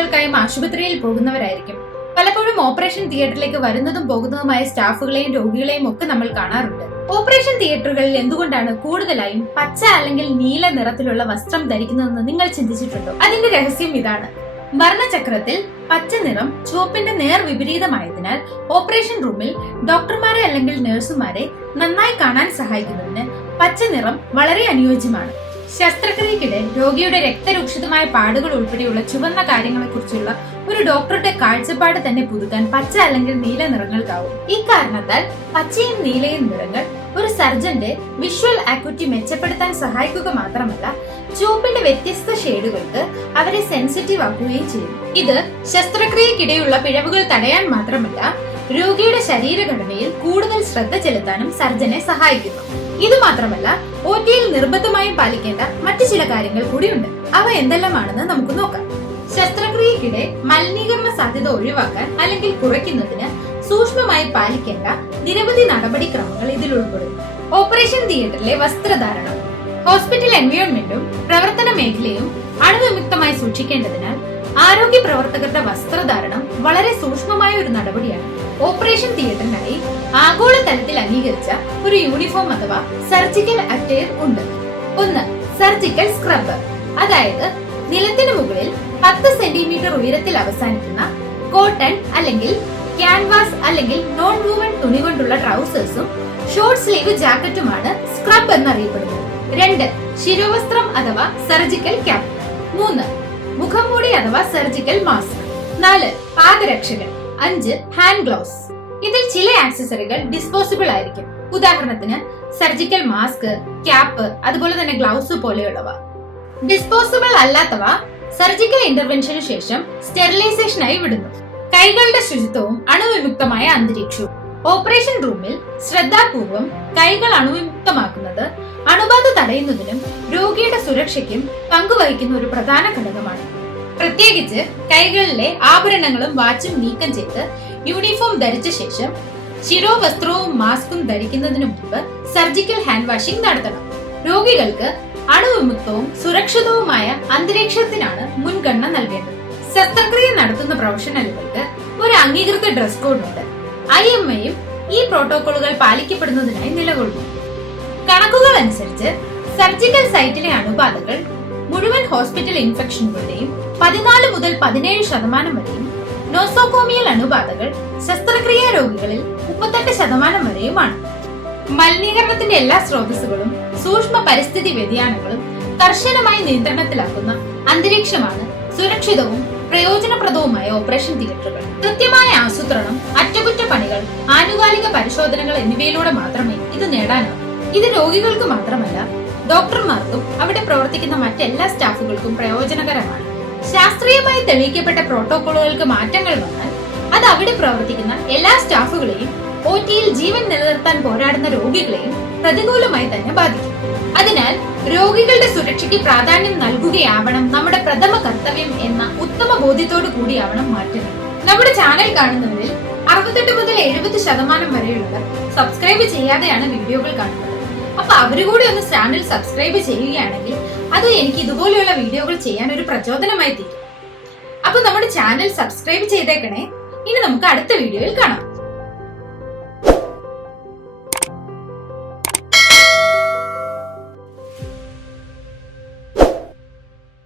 ആവശ്യങ്ങൾക്കായും ആശുപത്രിയിൽ പോകുന്നവരായിരിക്കും. പലപ്പോഴും ഓപ്പറേഷൻ തിയേറ്ററിലേക്ക് വരുന്നതും പോകുന്നതുമായ സ്റ്റാഫുകളെയും രോഗികളെയും ഒക്കെ നമ്മൾ കാണാറുണ്ട്. ഓപ്പറേഷൻ തിയേറ്ററുകളിൽ എന്തുകൊണ്ടാണ് കൂടുതലായും പച്ച അല്ലെങ്കിൽ നീല നിറത്തിലുള്ള വസ്ത്രം ധരിക്കുന്നതെന്ന് നിങ്ങൾ ചിന്തിച്ചിട്ടുണ്ടോ? അതിന്റെ രഹസ്യം ഇതാണ്. വർണ്ണചക്രത്തിൽ പച്ച നിറം ചുവപ്പിന്റെ നേർ വിപരീതമായതിനാൽ ഓപ്പറേഷൻ റൂമിൽ ഡോക്ടർമാരെ അല്ലെങ്കിൽ നഴ്സുമാരെ നന്നായി കാണാൻ സഹായിക്കുന്നതിന് പച്ച നിറം വളരെ അനുയോജ്യമാണ്. ശസ്ത്രക്രിയക്കിടെ രോഗിയുടെ രക്തരൂക്ഷിതമായ പാടുകൾ ഉൾപ്പെടെയുള്ള ചുവന്ന കാര്യങ്ങളെക്കുറിച്ചുള്ള ഒരു ഡോക്ടറുടെ കാഴ്ചപ്പാട് തന്നെ പുതുക്കാൻ പച്ച അല്ലെങ്കിൽ നീല നിറങ്ങൾക്കാവും. ഇക്കാരണത്താൽ പച്ചയും നീലയും നിറങ്ങൾ ഒരു സർജന്റെ വിഷ്വൽ ആക്യുറ്റി മെച്ചപ്പെടുത്താൻ സഹായിക്കുക മാത്രമല്ല, ചുവപ്പിന്റെ വ്യത്യസ്ത ഷെയ്ഡുകൾക്ക് അവരെ സെൻസിറ്റീവ് ആക്കുകയും ചെയ്യും. ഇത് ശസ്ത്രക്രിയക്കിടെയുള്ള പിഴവുകൾ തടയാൻ മാത്രമല്ല, രോഗിയുടെ ശരീരഘടനയിൽ കൂടുതൽ ശ്രദ്ധ ചെലുത്താനും സർജനെ സഹായിക്കുന്നു. ഇത് മാത്രമല്ല, OT-യിൽ നിർബന്ധമായും പാലിക്കേണ്ട മറ്റു ചില കാര്യങ്ങൾ കൂടിയുണ്ട്. അവ എന്തെല്ലാമാണെന്ന് നമുക്ക് നോക്കാം. ശസ്ത്രക്രിയക്കിടെ മലിനീകരണ സാധ്യത ഒഴിവാക്കാൻ അല്ലെങ്കിൽ കുറയ്ക്കുന്നതിന് സൂക്ഷ്മമായി പാലിക്കേണ്ട നിരവധി നടപടിക്രമങ്ങൾ ഇതിൽ ഉൾപ്പെടുന്നു. ഓപ്പറേഷൻ തിയേറ്ററിലെ വസ്ത്രധാരണം. ഹോസ്പിറ്റൽ എൻവയോൺമെന്റും പ്രവർത്തന മേഖലയും അണുവിമുക്തമായി സൂക്ഷിക്കേണ്ടതിനാൽ ആരോഗ്യ പ്രവർത്തകരുടെ വസ്ത്രധാരണം വളരെ സൂക്ഷ്മമായ ഒരു നടപടിയാണ്. ഓപ്പറേഷൻ തിയേറ്ററിനായി ആഗോള തലത്തിൽ അംഗീകരിച്ച ഒരു യൂണിഫോം അഥവാ സർജിക്കൽ അറ്റയർ ഉണ്ട്. ഒന്ന്, സർജിക്കൽ സ്ക്രബ്ബർ, അതായത് നിലത്തിന് മുകളിൽ 10 സെന്റിമീറ്റർ ഉയരത്തിൽ അവസാനിക്കുന്ന കോട്ടൺ അല്ലെങ്കിൽ ക്യാൻവാസ് അല്ലെങ്കിൽ നോൺ വുവൺ തുണി കൊണ്ടുള്ള ട്രൗസേഴ്സും ഷോർട്ട് സ്ലീവ് ജാക്കറ്റുമാണ് സ്ക്രബ് എന്നറിയപ്പെടുന്നത്. 2, ശിരോവസ്ത്രം അഥവാ സർജിക്കൽ ക്യാപ്പ്. 3, മുഖംമൂടി അഥവാ സർജിക്കൽ മാസ്ക്. 4, പാദരക്ഷകൾ. 5, hand gloves. ഇതിൽ ചില ആക്സസറികൾ ഡിസ്പോസിബിൾ ആയിരിക്കും. ഉദാഹരണത്തിന് സർജിക്കൽ മാസ്ക്, ക്യാപ്പ്, അതുപോലെ തന്നെ ഗ്ലൗസ് പോലെയുള്ളവ. ഡിസ്പോസിബിൾ അല്ലാത്തവ സർജിക്കൽ ഇന്റർവെൻഷന് ശേഷം സ്റ്റെറിലൈസേഷനായി വിടുന്നു. കൈകളുടെ ശുചിത്വവും അണുവിമുക്തമായ അന്തരീക്ഷവും. ഓപ്പറേഷൻ റൂമിൽ ശ്രദ്ധാപൂർവം കൈകൾ അണുവിമുക്തമാക്കുന്നത് അണുബാധ തടയുന്നതിനും രോഗിയുടെ സുരക്ഷയ്ക്കും പങ്കുവഹിക്കുന്ന ഒരു പ്രധാന ഘടകമാണ്. പ്രത്യേകിച്ച് കൈകളിലെ ആഭരണങ്ങളും വാച്ചും നീക്കം ചെയ്ത് യൂണിഫോം ധരിച്ച ശേഷം ശിരോവസ്ത്രവും മാസ്കും ധരിക്കുന്നതിനു മുമ്പ് സർജിക്കൽ ഹാൻഡ് വാഷിംഗ് നടത്തണം. രോഗികൾക്ക് അണുവിമുക്തവും സുരക്ഷിതവുമായ അന്തരീക്ഷത്തിനാണ് മുൻഗണന നൽകേണ്ടത്. ശസ്ത്രക്രിയ നടത്തുന്ന പ്രൊഫഷണലുകൾക്ക് ഒരു അംഗീകൃത ഡ്രസ് കോഡ് ഉണ്ട്. IMAയും ഈ പ്രോട്ടോകോളുകൾ പാലിക്കപ്പെടുന്നതിനായി നിലകൊള്ളുന്നു. കണക്കുകൾ അനുസരിച്ച് സർജിക്കൽ സൈറ്റിലെ അണുബാധകൾ മുഴുവൻ ഹോസ്പിറ്റൽ ഇൻഫെക്ഷനുകളുടെയും 14 മുതൽ 17% വരെയും, നോസോകോമിയൽ അണുബാധകൾ ശസ്ത്രക്രിയാ രോഗികളിൽ 38% വരെയുമാണ്. മലിനീകരണത്തിന്റെ എല്ലാ സ്രോതസ്സുകളും സൂക്ഷ്മ പരിസ്ഥിതി വ്യതിയാനങ്ങളും കർശനമായി നിയന്ത്രണത്തിലാക്കുന്ന അന്തരീക്ഷമാണ് സുരക്ഷിതവും പ്രയോജനപ്രദവുമായ ഓപ്പറേഷൻ തിയേറ്ററുകൾ. കൃത്യമായ ആസൂത്രണം, അറ്റകുറ്റപ്പണികൾ, ആനുകാലിക പരിശോധനകൾ എന്നിവയിലൂടെ മാത്രമേ ഇത് നേടാനാവൂ. ഇത് രോഗികൾക്ക് മാത്രമല്ല, ഡോക്ടർമാർക്കും അവിടെ പ്രവർത്തിക്കുന്ന മറ്റെല്ലാ സ്റ്റാഫുകൾക്കും പ്രയോജനകരമാണ്. ശാസ്ത്രീയമായി തെളിയിക്കപ്പെട്ട പ്രോട്ടോകോളുകൾക്ക് മാറ്റങ്ങൾ വന്നാൽ അത് അവിടെ പ്രവർത്തിക്കുന്ന എല്ലാ സ്റ്റാഫുകളെയും, OT-യിൽ ജീവൻ നിലനിർത്താൻ പോരാടുന്ന രോഗികളെയും പ്രതികൂലമായി തന്നെ ബാധിക്കും. അതിനാൽ രോഗികളുടെ സുരക്ഷയ്ക്ക് പ്രാധാന്യം നൽകുകയാവണം നമ്മുടെ പ്രഥമ കർത്തവ്യം എന്ന ഉത്തമ ബോധ്യത്തോടു കൂടിയാവണം മാറ്റങ്ങൾ. നമ്മുടെ ചാനൽ കാണുന്നവരിൽ 68 മുതൽ 70% വരെയുള്ളവർ സബ്സ്ക്രൈബ് ചെയ്യാതെയാണ് വീഡിയോകൾ കാണുന്നത്. അപ്പൊ അവര് കൂടി ഒന്ന് ചാനൽ സബ്സ്ക്രൈബ് ചെയ്യുകയാണെങ്കിൽ അത് എനിക്ക് ഇതുപോലെയുള്ള വീഡിയോകൾ ചെയ്യാൻ ഒരു പ്രചോദനമായി തീരും. അപ്പൊ നമ്മുടെ ചാനൽ സബ്സ്ക്രൈബ് ചെയ്തേക്കണേ. ഇനി നമുക്ക് അടുത്ത വീഡിയോയിൽ കാണാം.